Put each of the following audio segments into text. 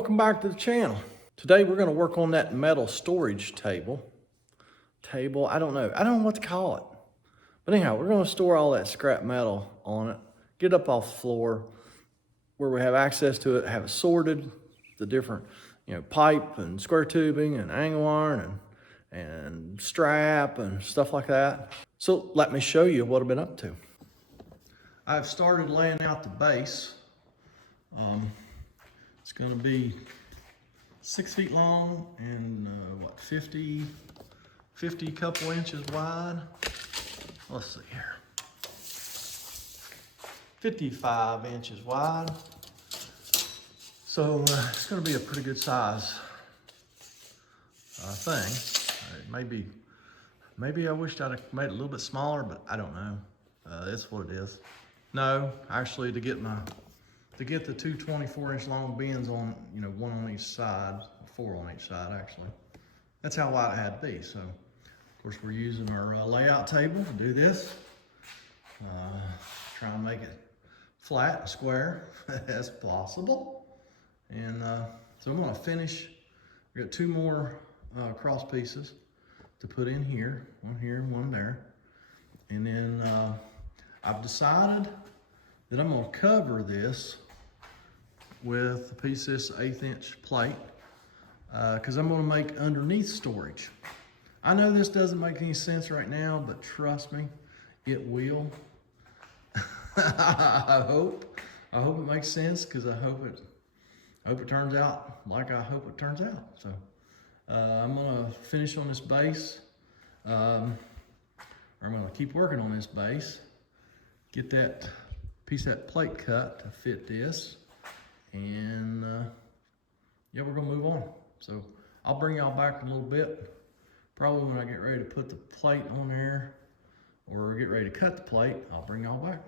welcome back to the channel. Today we're going to work on that metal storage table. I don't know what to call it. But anyhow, we're going to store all that scrap metal on it, get it up off the floor where we have access to it, have it sorted, the different, pipe and square tubing and angle iron and strap and stuff like that. So let me show you what I've been up to. I've started laying out the base. It's going to be 6 feet long and 50 couple inches wide. Let's see here. 55 inches wide. So it's going to be a pretty good size thing. Maybe I wished I'd have made it a little bit smaller, but I don't know. It's what it is. No, actually, to get the two 24-inch long bins on, one on each side, 4 on each side actually. That's how wide it had to be. So, of course, we're using our layout table to do this. Try and make it flat and square as possible. And so I'm gonna finish. We got 2 more cross pieces to put in here, one here and one there. And then I've decided that I'm gonna cover this with a piece of this 1/8 inch plate because I'm gonna make underneath storage. I know this doesn't make any sense right now, but trust me, it will. I hope it makes sense because I hope it turns out like I hope it turns out. So I'm gonna finish on this base. I'm gonna keep working on this base, get that piece of that plate cut to fit this, and yeah, we're gonna move on. So I'll bring y'all back in a little bit, probably when I get ready to put the plate on there or get ready to cut the plate. I'll bring y'all back.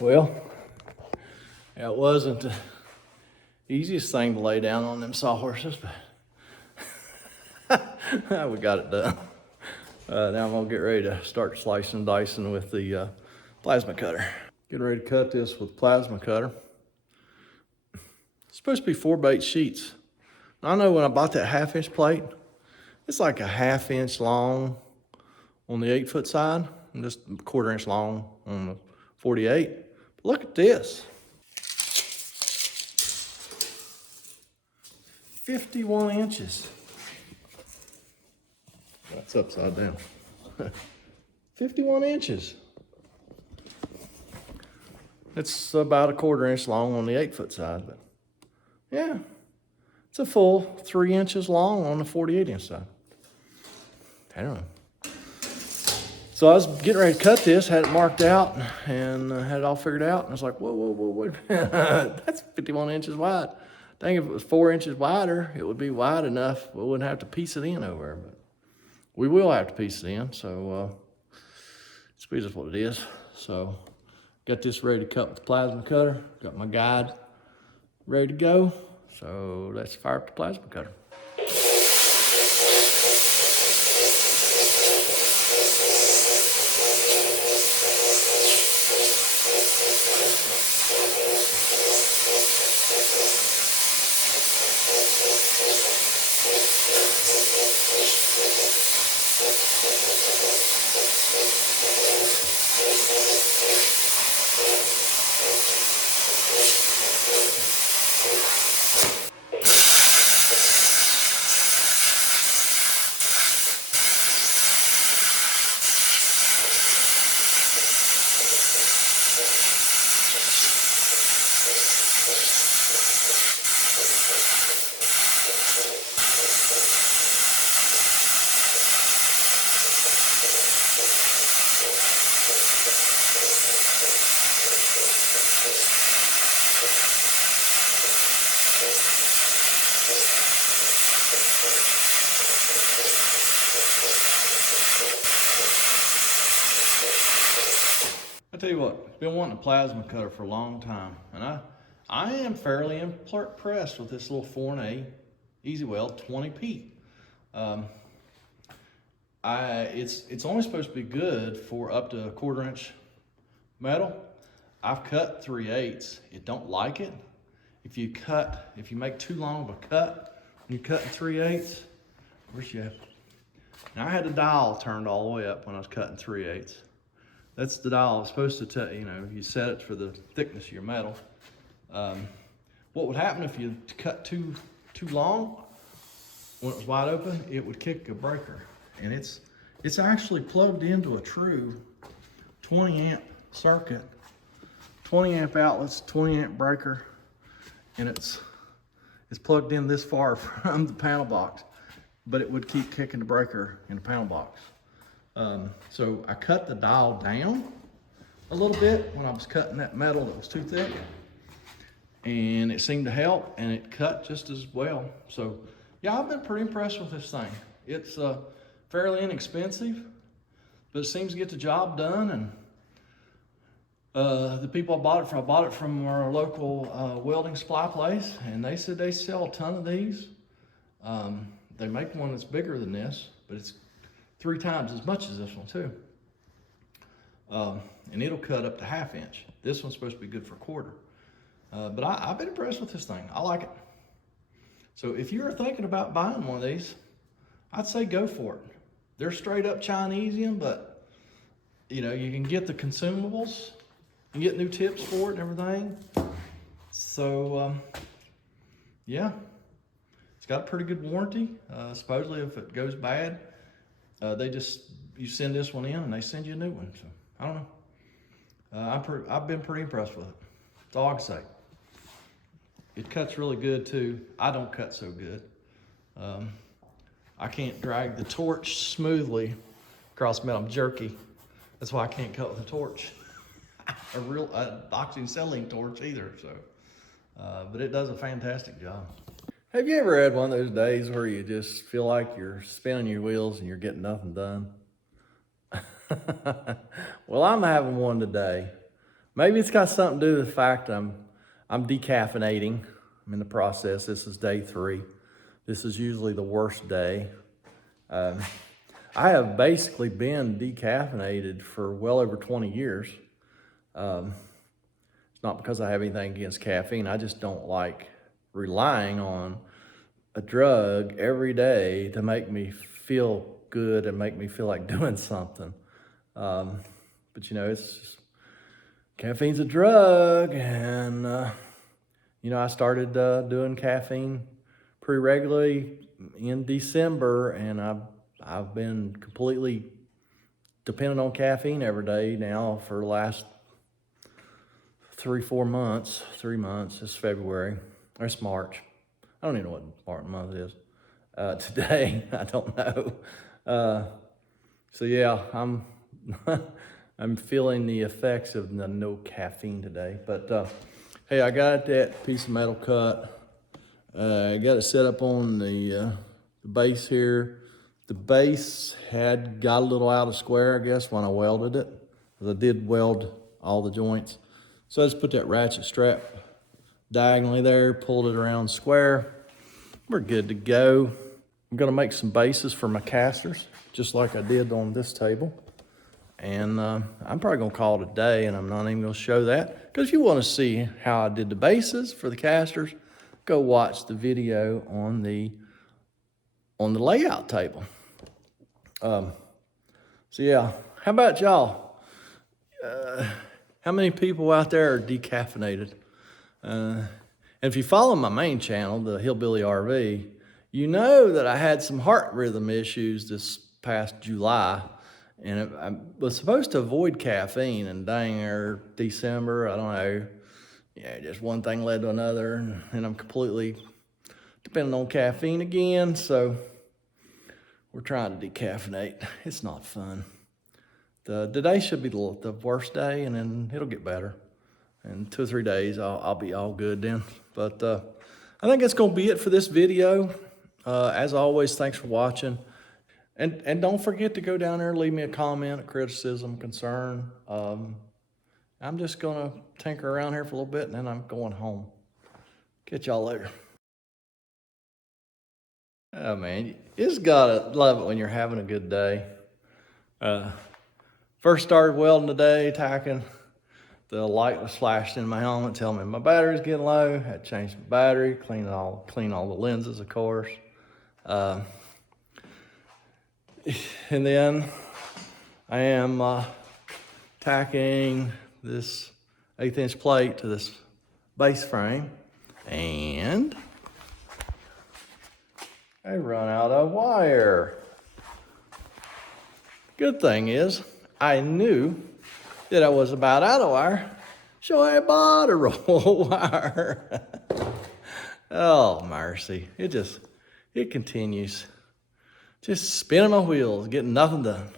Well, it wasn't the easiest thing to lay down on them sawhorses, but we got it done. Now I'm gonna get ready to start slicing and dicing with the plasma cutter. Getting ready to cut this with plasma cutter. It's supposed to be 4x8 sheets. I know when I bought that 1/2 inch plate, it's like a 1/2 inch long on the 8-foot side and just a 1/4 inch long on the 48. But look at this. 51 inches. That's upside down. 51 inches. It's about a 1/4 inch long on the 8-foot side, but yeah, it's a full 3 inches long on the 48-inch side. I don't know. So I was getting ready to cut this, had it marked out, and had it all figured out. And I was like, whoa, wait a minute. That's 51 inches wide. I think if it was 4 inches wider, it would be wide enough. We wouldn't have to piece it in over, but we will have to piece it in. So it's just what it is. So got this ready to cut with the plasma cutter. Got my guide ready to go. So let's fire up the plasma cutter. I tell you what, been wanting a plasma cutter for a long time, and I am fairly impressed with this little 4-in-A Easywell 20p. It's only supposed to be good for up to a 1/4 inch metal. I've cut 3/8. It don't like it. If you make too long of a cut, when you're cutting 3/8, where's you at? Now I had the dial turned all the way up when I was cutting 3/8. That's the dial. It's supposed to tell you set it for the thickness of your metal. What would happen if you cut too long? When it was wide open, it would kick a breaker, and it's actually plugged into a true 20 amp circuit, 20 amp outlets, 20 amp breaker, and it's plugged in this far from the panel box, but it would keep kicking the breaker in the panel box. So I cut the dial down a little bit when I was cutting that metal that was too thick, and it seemed to help, and it cut just as well. So yeah, I've been pretty impressed with this thing. It's fairly inexpensive, but it seems to get the job done. And the people I bought it from our local welding supply place, and they said they sell a ton of these. They make one that's bigger than this, but it's 3 times as much as this one too. And it'll cut up to 1/2 inch. This one's supposed to be good for 1/4. But I've been impressed with this thing. I like it. So if you're thinking about buying one of these, I'd say go for it. They're straight up Chinesian, but you can get the consumables, you get new tips for it and everything. So yeah, it's got a pretty good warranty. Supposedly if it goes bad, you send this one in and they send you a new one. So I don't know. I've been pretty impressed with it. That's all I can say. It cuts really good too. I don't cut so good. I can't drag the torch smoothly across metal. I'm jerky. That's why I can't cut with a torch. a real boxing selling torch either. So, but it does a fantastic job. Have you ever had one of those days where you just feel like you're spinning your wheels and you're getting nothing done? Well, I'm having one today. Maybe it's got something to do with the fact I'm decaffeinating. I'm in the process. This is day 3. This is usually the worst day. I have basically been decaffeinated for well over 20 years. It's not because I have anything against caffeine. I just don't like relying on a drug every day to make me feel good and make me feel like doing something. But you know, it's just, caffeine's a drug, and you know, I started doing caffeine pretty regularly in December, and I've been completely dependent on caffeine every day now for the last 3 months. It's February, or it's March. I don't even know what part of the month it is. Today, I don't know. So yeah, I'm feeling the effects of the no caffeine today. But hey, I got that piece of metal cut. I got it set up on the base here. The base got a little out of square, I guess, when I welded it. Because I did weld all the joints. So I just put that ratchet strap diagonally there, pulled it around square. We're good to go. I'm gonna make some bases for my casters, just like I did on this table. And I'm probably gonna call it a day, and I'm not even gonna show that. Because if you wanna see how I did the bases for the casters, go watch the video on the layout table. So yeah, how about y'all? How many people out there are decaffeinated? And if you follow my main channel, the Hillbilly RV, you know that I had some heart rhythm issues this past July, and I was supposed to avoid caffeine, and dang, or December, I don't know, yeah, just one thing led to another, and I'm completely dependent on caffeine again, so we're trying to decaffeinate. It's not fun. Today should be the worst day, and then it'll get better. In 2 or 3 days, I'll be all good then. But I think that's going to be it for this video. As always, thanks for watching. And don't forget to go down there and leave me a comment, a criticism, concern. I'm just going to tinker around here for a little bit, and then I'm going home. Catch y'all later. Oh, man, you just got to love it when you're having a good day. First started welding today, tacking. The light was flashed in my helmet telling me my battery's getting low. Had to change the battery, clean all the lenses, of course. And then I am tacking this 1/8" plate to this base frame, and I run out of wire. Good thing is, I knew that I was about out of wire, so I bought a roll of wire. Oh, mercy. It continues. Just spinning my wheels, getting nothing done.